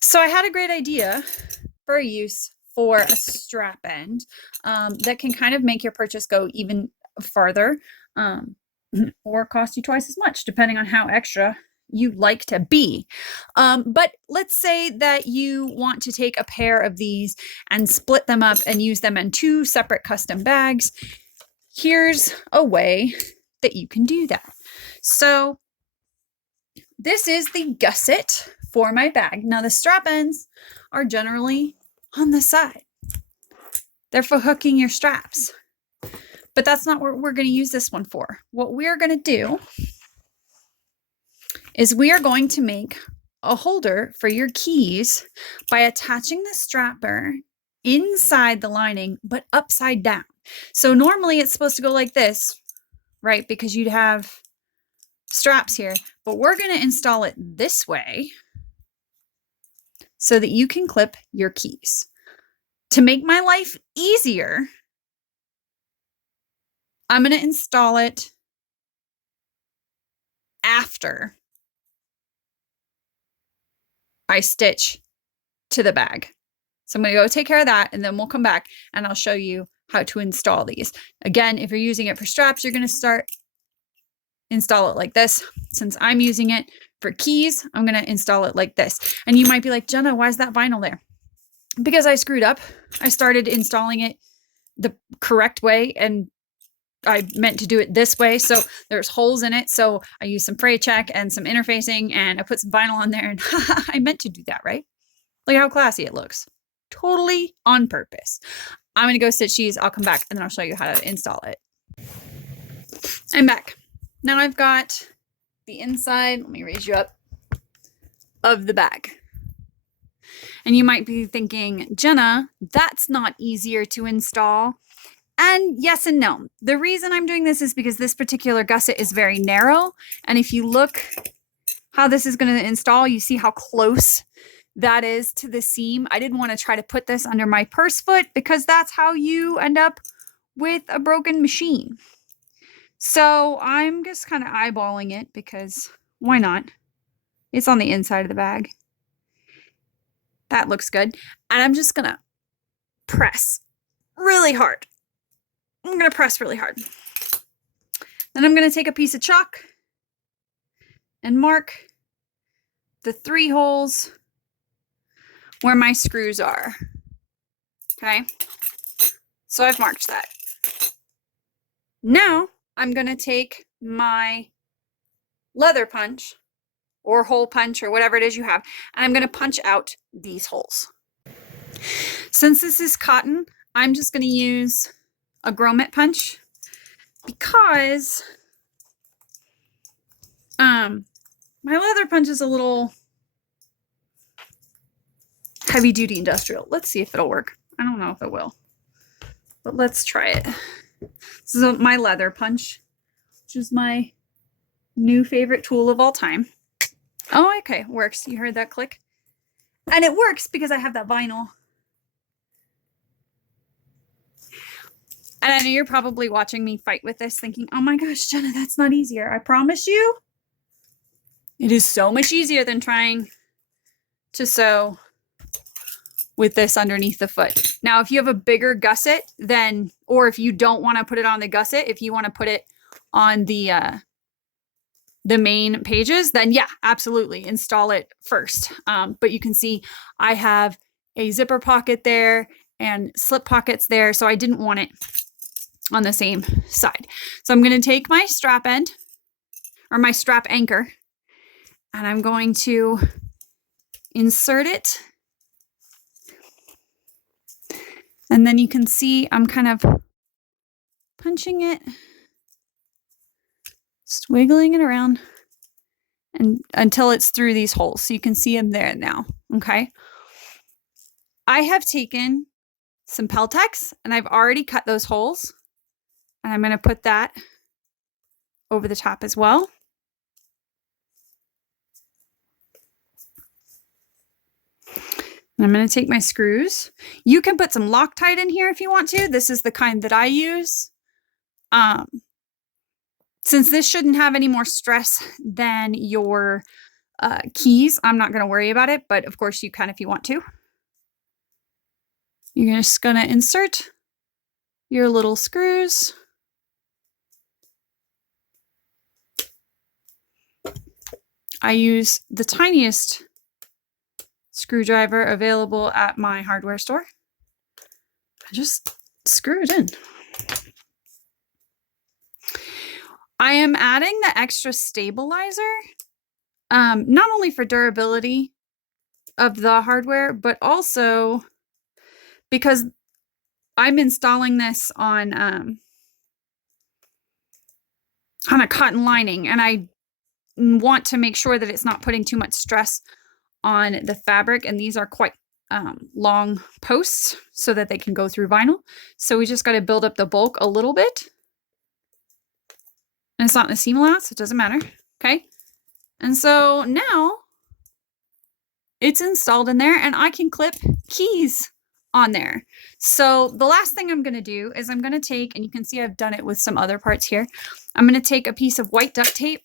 So I had a great idea for a use for a strap end that can kind of make your purchase go even farther or cost you twice as much, depending on how extra you like to be. But let's say that you want to take a pair of these and split them up and use them in 2 separate custom bags. Here's a way that you can do that. So this is the gusset for my bag. Now the strap ends are generally on the side. They're for hooking your straps. But that's not what we're going to use this one for. What we're going to do is we are going to make a holder for your keys by attaching the strapper inside the lining, but upside down. So normally it's supposed to go like this, right? Because you'd have straps here, but we're going to install it this way so that you can clip your keys. To make my life easier, I'm going to install it after I stitch to the bag. So I'm going to go take care of that, and then we'll come back and I'll show you how to install these. Again, if you're using it for straps, you're going to install it like this. Since I'm using it for keys, I'm going to install it like this. And you might be like, Jenna, why is that vinyl there? Because I screwed up. I started installing it the correct way, and I meant to do it this way. So there's holes in it. So I used some fray check and some interfacing, and I put some vinyl on there, and I meant to do that, right? Look how classy it looks. Totally on purpose. I'm going to go stitch these. I'll come back and then I'll show you how to install it. I'm back. Now I've got the inside, let me raise you up, of the bag. And you might be thinking, Jenna, that's not easier to install. And yes and no. The reason I'm doing this is because this particular gusset is very narrow. And if you look how this is going to install, you see how close that is to the seam. I didn't want to try to put this under my purse foot because that's how you end up with a broken machine. So I'm just kind of eyeballing it because why not? It's on the inside of the bag. That looks good. And I'm just going to press really hard. I'm going to press really hard. Then I'm going to take a piece of chalk and mark the 3 holes where my screws are. Okay. So I've marked that. Now I'm going to take my leather punch or hole punch or whatever it is you have, and I'm going to punch out these holes. Since this is cotton, I'm just going to use a grommet punch because my leather punch is a little heavy duty industrial. Let's see if it'll work. I don't know if it will, but let's try it. This is my leather punch, which is my new favorite tool of all time. Oh, okay, works. You heard that click? And it works because I have that vinyl. And I know you're probably watching me fight with this thinking, oh my gosh, Jenna, that's not easier. I promise you, it is so much easier than trying to sew with this underneath the foot. Now, if you have a bigger gusset, then, or if you don't want to put it on the gusset, if you want to put it on the main pages, then yeah, absolutely install it first. But you can see I have a zipper pocket there and slip pockets there. So I didn't want it on the same side. So I'm going to take my strap end or my strap anchor, and I'm going to insert it. And then you can see I'm kind of punching it, just wiggling it around and until it's through these holes. So you can see them there now. Okay. I have taken some Peltex and I've already cut those holes, and I'm going to put that over the top as well. And I'm going to take my screws. You can put some Loctite in here if you want to. This is the kind that I use. Since this shouldn't have any more stress than your keys. I'm not going to worry about it, but of course you can if you want to. You're just going to insert your little screws. I use the tiniest screwdriver available at my hardware store. I just screw it in. I am adding the extra stabilizer, not only for durability of the hardware, but also because I'm installing this on a cotton lining, and I want to make sure that it's not putting too much stress on the fabric. And these are quite long posts so that they can go through vinyl. So we just got to build up the bulk a little bit. And it's not in the seam allowance, so it doesn't matter. Okay. And so now it's installed in there, and I can clip keys on there. So the last thing I'm going to do is I'm going to take, and you can see I've done it with some other parts here. I'm going to take a piece of white duct tape.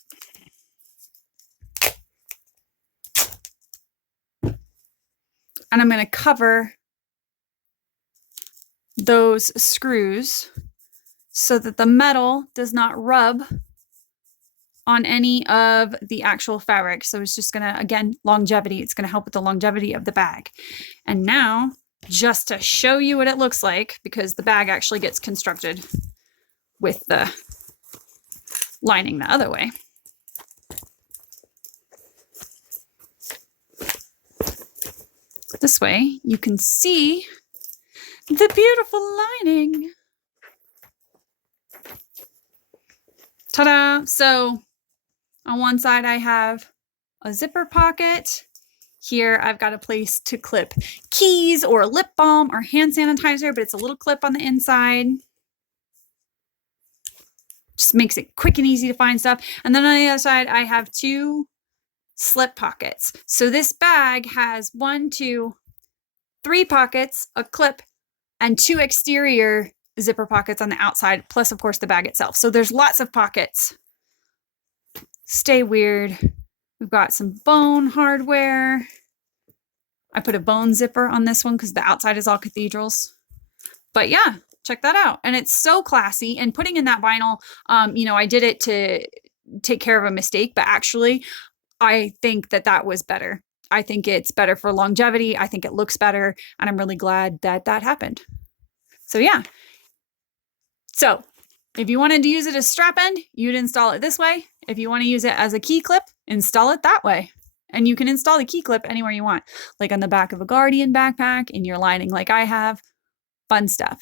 And I'm going to cover those screws so that the metal does not rub on any of the actual fabric. So it's just going to, again, longevity. It's going to help with the longevity of the bag. And now, just to show you what it looks like, because the bag actually gets constructed with the lining the other way. This way, you can see the beautiful lining. Ta-da! So on one side, I have a zipper pocket. Here, I've got a place to clip keys or lip balm or hand sanitizer, but it's a little clip on the inside. Just makes it quick and easy to find stuff. And then on the other side, I have two slip pockets. So this bag has 1, 2, 3 pockets, a clip, and 2 exterior zipper pockets on the outside, plus of course the bag itself. So there's lots of pockets. Stay weird. We've got some bone hardware. I put a bone zipper on this one because the outside is all cathedrals. But yeah, check that out. And it's so classy. And putting in that vinyl, you know, I did it to take care of a mistake, but actually I think that that was better. I think it's better for longevity. I think it looks better. And I'm really glad that that happened. So yeah. So if you wanted to use it as strap end, you'd install it this way. If you want to use it as a key clip, install it that way. And you can install the key clip anywhere you want, like on the back of a Guardian backpack, in your lining like I have. Fun stuff.